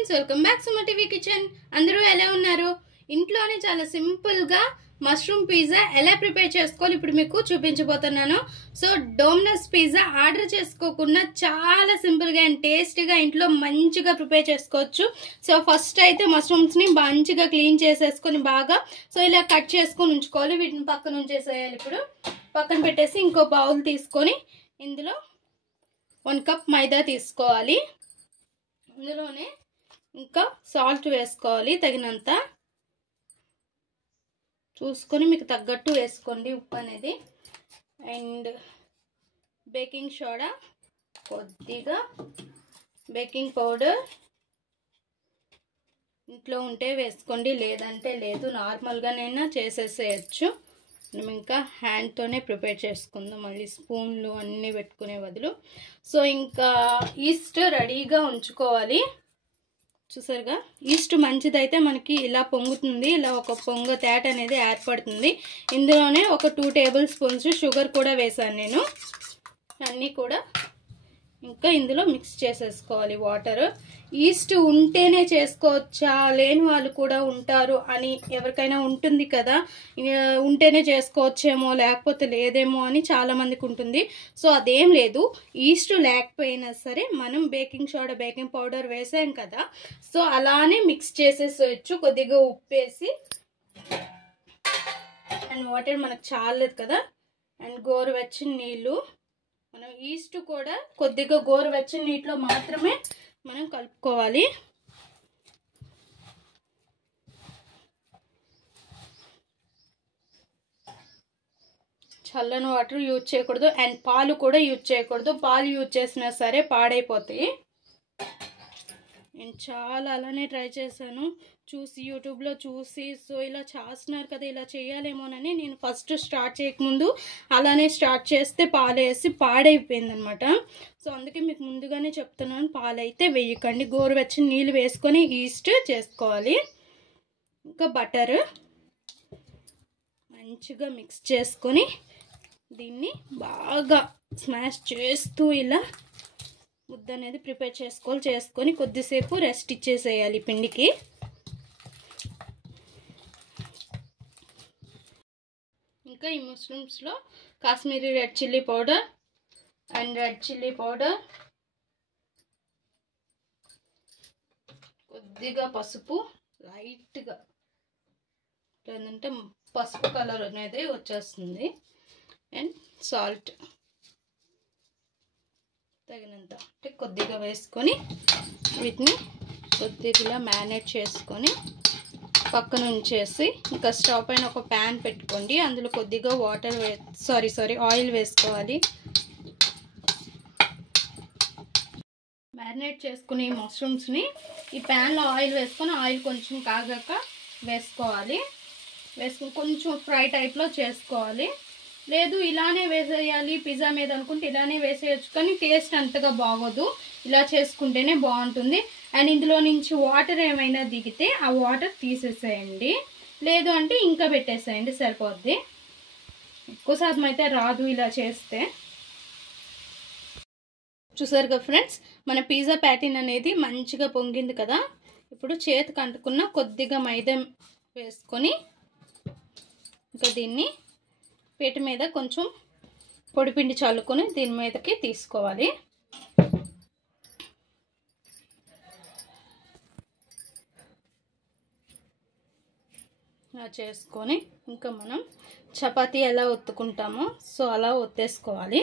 Friends, welcome back Suma TV kitchen. అందరూ ఎలా ఉన్నారు? ఇంట్లోనే చాలా సింపుల్ గా మష్రూమ్ పిజ్జా ఎలా ప్రిపేర్ చేసుకోవాలి ఇప్పుడు మీకు చూపించబోతున్నాను. సో డోమినోస్ పిజ్జా ఆర్డర్ చేసుకోకుండా చాలా సింపుల్ గా అండ్ టేస్టీగా ఇంట్లో మంచిగా ప్రిపేర్ చేసుకోవచ్చు. సో ఫస్ట్ అయితే మష్రూమ్స్ ని మంచిగా క్లీన్ చేసేసుకొని బాగా సో ఇలా కట్ చేసుకొని ఉంచుకోవాలి. వీటిని పక్కన ఉంచేసేయాలి. ఇప్పుడు పక్కన పెట్టేసి ఇంకో బౌల్ తీసుకొని ఇందులో 1 కప్ మైదా తీసుకోవాలి. ఇందులోనే ఇంకా సాల్ట్ వేసుకోవాలి, తగినంత చూసుకొని మీకు తగ్గట్టు వేసుకోండి ఉప్పు అనేది. అండ్ బేకింగ్ సోడా, కొద్దిగా బేకింగ్ పౌడర్ ఇంట్లో ఉంటే వేసుకోండి, లేదంటే లేదు, నార్మల్గానైనా చేసేసేయచ్చు. మనం ఇంకా హ్యాండ్తోనే ప్రిపేర్ చేసుకుందాం, మళ్ళీ స్పూన్లు అన్నీ పెట్టుకునే బదులు. సో ఇంకా ఈస్ట్ రెడీగా ఉంచుకోవాలి. చూసారుగా, ఈస్ట్ మంచిదైతే మనకి ఇలా పొంగుతుంది, ఇలా ఒక పొంగ తేట అనేది ఏర్పడుతుంది. ఇందులోనే ఒక 2 టేబుల్ స్పూన్స్ షుగర్ కూడా వేసాను నేను. అన్నీ కూడా ఇంకా ఇందులో మిక్స్ చేసేసుకోవాలి. వాటర్ ఈస్ట్ ఉంటేనే చేసుకోవచ్చా, లేని వాళ్ళు కూడా ఉంటారు అని ఎవరికైనా ఉంటుంది కదా, ఉంటేనే చేసుకోవచ్చేమో లేకపోతే లేదేమో అని చాలా మందికి ఉంటుంది. సో అదేం లేదు, ఈస్ట్ లేకపోయినా సరే మనం బేకింగ్ సోడా బేకింగ్ పౌడర్ వేసాం కదా, సో అలానే మిక్స్ చేసేసేయచ్చు. కొద్దిగా ఉప్పేసి అండ్ వాటర్ మనకు చాలలేదు కదా, అండ్ గోరువెచ్చని నీళ్ళు, మనం ఈస్ట్ కూడా కొద్దిగా గోరువెచ్చని నీటిలో మాత్రమే మనం కలుపుకోవాలి. చల్లని వాటర్ యూజ్ చేయకూడదు అండ్ పాలు కూడా యూజ్ చేయకూడదు. పాలు యూజ్ చేసినా సరే పాడైపోతాయి. నేను చాలా అలానే ట్రై చేశాను, చూసి యూట్యూబ్లో చూసి. సో ఇలా చేస్తున్నారు కదా, ఇలా చేయాలేమోనని నేను ఫస్ట్ స్టార్ట్ చేయకముందు అలానే స్టార్ట్ చేస్తే పాలేసి పాడైపోయింది అనమాట. సో అందుకే మీకు ముందుగానే చెప్తున్నాను, పాలైతే వేయకండి. గోరువెచ్చని నీళ్ళు వేసుకొని ఈస్ట్ చేసుకోవాలి. ఇంకా బటర్ మంచిగా మిక్స్ చేసుకొని దీన్ని బాగా స్మాష్ చేస్తూ ఇలా ముద్ద అనేది ప్రిపేర్ చేసుకొని కొద్దిసేపు రెస్ట్ ఇచ్చేసేయాలి పిండికి. ఇంకా ఈ మష్రూమ్స్లో Kashmiri red chilli powder and red chilli powder, కొద్దిగా పసుపు లైట్గా, లేదంటే పసుపు కలర్ అనేది వచ్చేస్తుంది, అండ్ సాల్ట్ తగినంత, అంటే కొద్దిగా వేసుకొని వీటిని కొద్దిగా మ్యారినేట్ చేసుకొని పక్కన ఉంచేసి ఇంకా స్టవ్ పైన ఒక ప్యాన్ పెట్టుకోండి. అందులో కొద్దిగా వాటర్ ఆయిల్ వేసుకోవాలి. మ్యారినేట్ చేసుకుని మష్రూమ్స్ని ఈ ప్యాన్లో ఆయిల్ వేసుకొని, ఆయిల్ కొంచెం కాగాక వేసుకోవాలి. వేసుకుని కొంచెం ఫ్రై టైప్లో చేసుకోవాలి. లేదు ఇలానే వేసేయాలి పిజ్జా మీద అనుకుంటే ఇలానే వేసేయచ్చు, కానీ టేస్ట్ అంతగా బాగోదు. ఇలా చేసుకుంటేనే బాగుంటుంది. అండ్ ఇందులో నుంచి వాటర్ ఏమైనా దిగితే ఆ వాటర్ తీసేసేయండి, లేదు అంటే ఇంకా పెట్టేసేయండి, సరిపోద్ది. ఎక్కువ శాతం అయితే రాదు ఇలా చేస్తే. చూసారుగా ఫ్రెండ్స్, మన పిజ్జా ప్యాటీన్ అనేది మంచిగా పొంగింది కదా. ఇప్పుడు చేతికి అంటుకున్న కొద్దిగా మైదా వేసుకొని ఇంకా దీన్ని పీట మీద కొంచెం పొడిపిండి చల్లుకొని దీని మీదకి తీసుకోవాలి. అలా చేసుకొని ఇంకా మనం చపాతీ ఎలా ఒత్తుకుంటామో సో అలా ఒత్తేసుకోవాలి.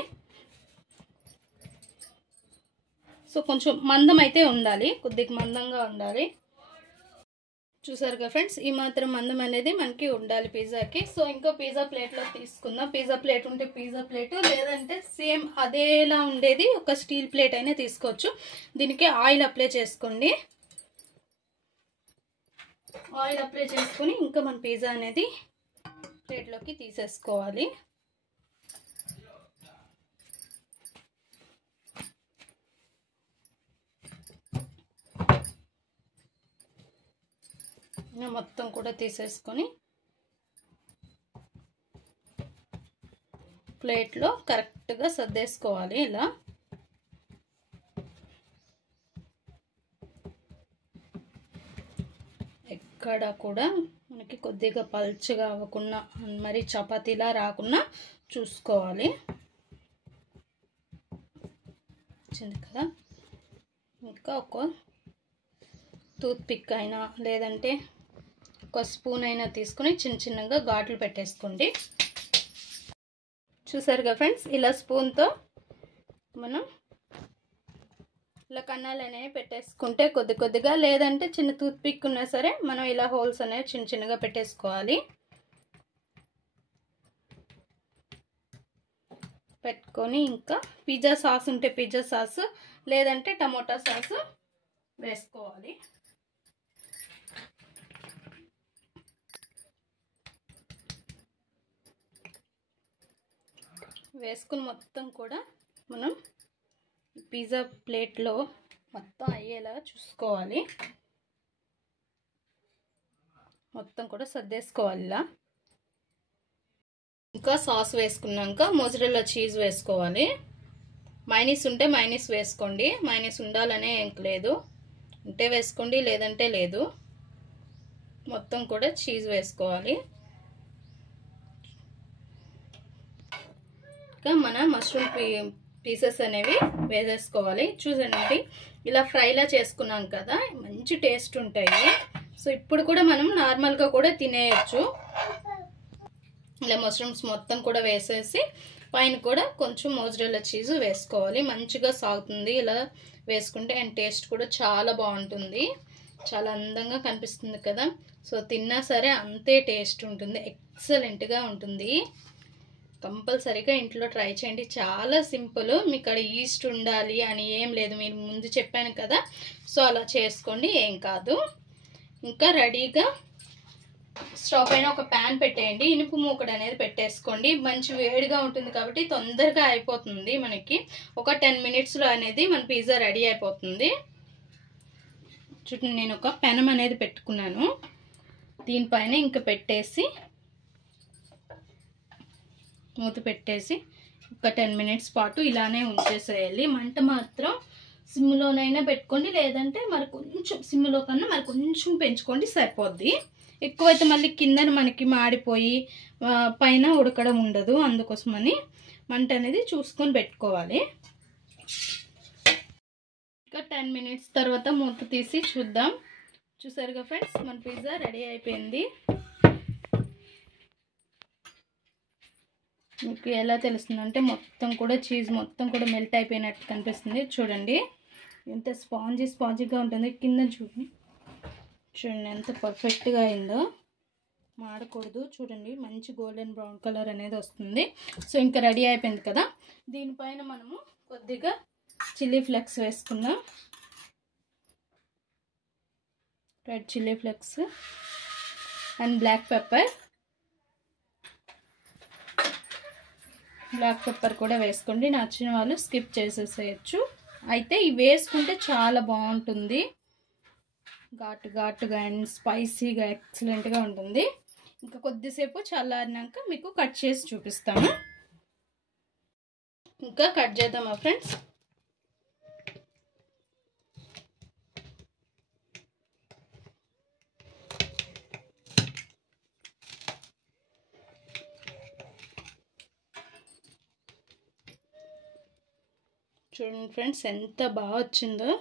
సో కొంచెం మందం అయితే ఉండాలి, కొద్దిగా మందంగా ఉండాలి. చూసారుగా ఫ్రెండ్స్, ఈ మాత్రం మందం అనేది మనకి ఉండాలి పిజ్జాకి. సో ఇంకో పిజ్జా ప్లేట్లో తీసుకుందాం. పిజ్జా ప్లేట్ ఉంటే పిజ్జా ప్లేట్, లేదంటే సేమ్ అదేలా ఉండేది ఒక స్టీల్ ప్లేట్ అయినా తీసుకోవచ్చు. దీనికి ఆయిల్ అప్లై చేసుకోండి. ఆయిల్ అప్లై చేసుకుని ఇంకా మన పిజ్జా అనేది ప్లేట్లోకి తీసేసుకోవాలి. మొత్తం కూడా తీసేసుకొని ప్లేట్లో కరెక్ట్గా సర్దేసుకోవాలి. ఇలా ఎక్కడ కూడా మనకి కొద్దిగా పల్చగా అవ్వకుండా మరి చపాతీలా రాకుండా చూసుకోవాలి. వచ్చింది కదా. ఇంకా ఒక టూత్ పిక్ అయినా లేదంటే ఒక స్పూన్ అయినా తీసుకుని చిన్న చిన్నగా ఘాట్లు పెట్టేసుకోండి. చూసారుగా ఫ్రెండ్స్, ఇలా స్పూన్తో మనం ఇలా కన్నాలు అనేవి పెట్టేసుకుంటే కొద్ది కొద్దిగా, లేదంటే చిన్న టూత్ పిక్ ఉన్నా సరే మనం ఇలా హోల్స్ అనేవి చిన్న చిన్నగా పెట్టేసుకోవాలి. పెట్టుకొని ఇంకా పిజ్జా సాస్ ఉంటే పిజ్జా సాస్, లేదంటే టమోటా సాస్ వేసుకోవాలి. వేసుకుని మొత్తం కూడా మనం పిజ్జా ప్లేట్లో మొత్తం అయ్యేలా చూసుకోవాలి. మొత్తం కూడా సర్దేసుకోవాలి ఇలా. ఇంకా సాస్ వేసుకున్నాక మోజరెల్లా చీజ్ వేసుకోవాలి. మైనీస్ ఉంటే మైనీస్ వేసుకోండి, మైనీస్ ఉండాలనే ఏం లేదు, ఉంటే వేసుకోండి లేదంటే లేదు. మొత్తం కూడా చీజ్ వేసుకోవాలి. ఇంకా మన మష్రూమ్ పీసెస్ అనేవి వేసేసుకోవాలి. చూడండి, ఇలా ఫ్రైలా చేసుకున్నాం కదా, మంచి టేస్ట్ ఉంటాయి. సో ఇప్పుడు కూడా మనం నార్మల్గా కూడా తినేయచ్చు. ఇలా మష్రూమ్స్ మొత్తం కూడా వేసేసి పైన కూడా కొంచెం మోజరెల్లా చీజ్ వేసుకోవాలి. మంచిగా సాగుతుంది ఇలా వేసుకుంటే, అండ్ టేస్ట్ కూడా చాలా బాగుంటుంది, చాలా అందంగా కనిపిస్తుంది కదా. సో తిన్నా సరే అంతే టేస్ట్ ఉంటుంది, ఎక్సలెంట్గా ఉంటుంది. కంపల్సరీగా ఇంట్లో ట్రై చేయండి. చాలా సింపుల్, మీకు అక్కడ ఈస్ట్ ఉండాలి అని ఏం లేదు, మీరు ముందు చెప్పాను కదా. సో అలా చేసుకోండి, ఏం కాదు. ఇంకా రెడీగా స్టవ్ పైన ఒక ప్యాన్ పెట్టేయండి. ఇనుపు మూకుడు అనేది పెట్టేసుకోండి. మంచి వేడిగా ఉంటుంది కాబట్టి తొందరగా అయిపోతుంది మనకి. ఒక 10 minutesలో అనేది మన పిజ్జా రెడీ అయిపోతుంది. చుట్టూ నేను ఒక పెనం అనేది పెట్టుకున్నాను. దీనిపైన ఇంకా పెట్టేసి మూత పెట్టేసి ఒక 10 minutes పాటు ఇలానే ఉంచేసేయాలి. మంట మాత్రం సిమ్లోనైనా పెట్టుకోండి, లేదంటే మరి కొంచెం సిమ్లో కన్నా మరి కొంచెం పెంచుకోండి, సరిపోద్ది. ఎక్కువైతే మళ్ళీ కిందన మనకి మాడిపోయి పైన ఉడకడం ఉండదు, అందుకోసమని మంట అనేది చూసుకొని పెట్టుకోవాలి. ఇంకా 10 minutes తర్వాత మూత తీసి చూద్దాం. చూసారుగా ఫ్రెండ్స్, మన పిజ్జా రెడీ అయిపోయింది. మీకు ఎలా తెలుస్తుందంటే మొత్తం కూడా చీజ్ మొత్తం కూడా మెల్ట్ అయిపోయినట్టు కనిపిస్తుంది. చూడండి ఎంత స్పాంజీగా ఉంటుంది. కింద చూడండి ఎంత పర్ఫెక్ట్గా అయిందో, మాడకూడదు. చూడండి మంచి గోల్డెన్ బ్రౌన్ కలర్ అనేది వస్తుంది. సో ఇంకా రెడీ అయిపోయింది కదా. దీనిపైన మనము కొద్దిగా చిల్లీ ఫ్లేక్స్ వేసుకుందాం. Red chilli flakes and black pepper కూడా వేసుకోండి. నచ్చిన వాళ్ళు స్కిప్ చేసేసేయచ్చు. అయితే ఇవి వేసుకుంటే చాలా బాగుంటుంది, ఘాటుగా అండ్ స్పైసీగా ఎక్సలెంట్గా ఉంటుంది. ఇంకా కొద్దిసేపు చల్లారినాక మీకు కట్ చేసి చూపిస్తాను. ఇంకా కట్ చేద్దామా ఫ్రెండ్స్. చూడండి ఫ్రెండ్స్ ఎంత బాగా వచ్చిందో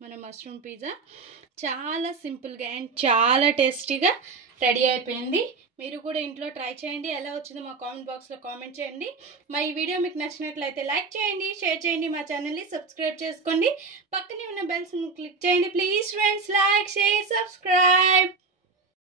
మన మష్రూమ్ పిజ్జా. చాలా సింపుల్గా అండ్ చాలా టేస్టీగా రెడీ అయిపోయింది. మీరు కూడా ఇంట్లో ట్రై చేయండి. ఎలా వచ్చిందో మా కామెంట్ బాక్స్లో కామెంట్ చేయండి. మా ఈ వీడియో మీకు నచ్చినట్లయితే లైక్ చేయండి, షేర్ చేయండి, మా ఛానల్ని సబ్స్క్రైబ్ చేసుకోండి. పక్కనే ఉన్న బెల్స్ క్లిక్ చేయండి please friends. Like, share, subscribe.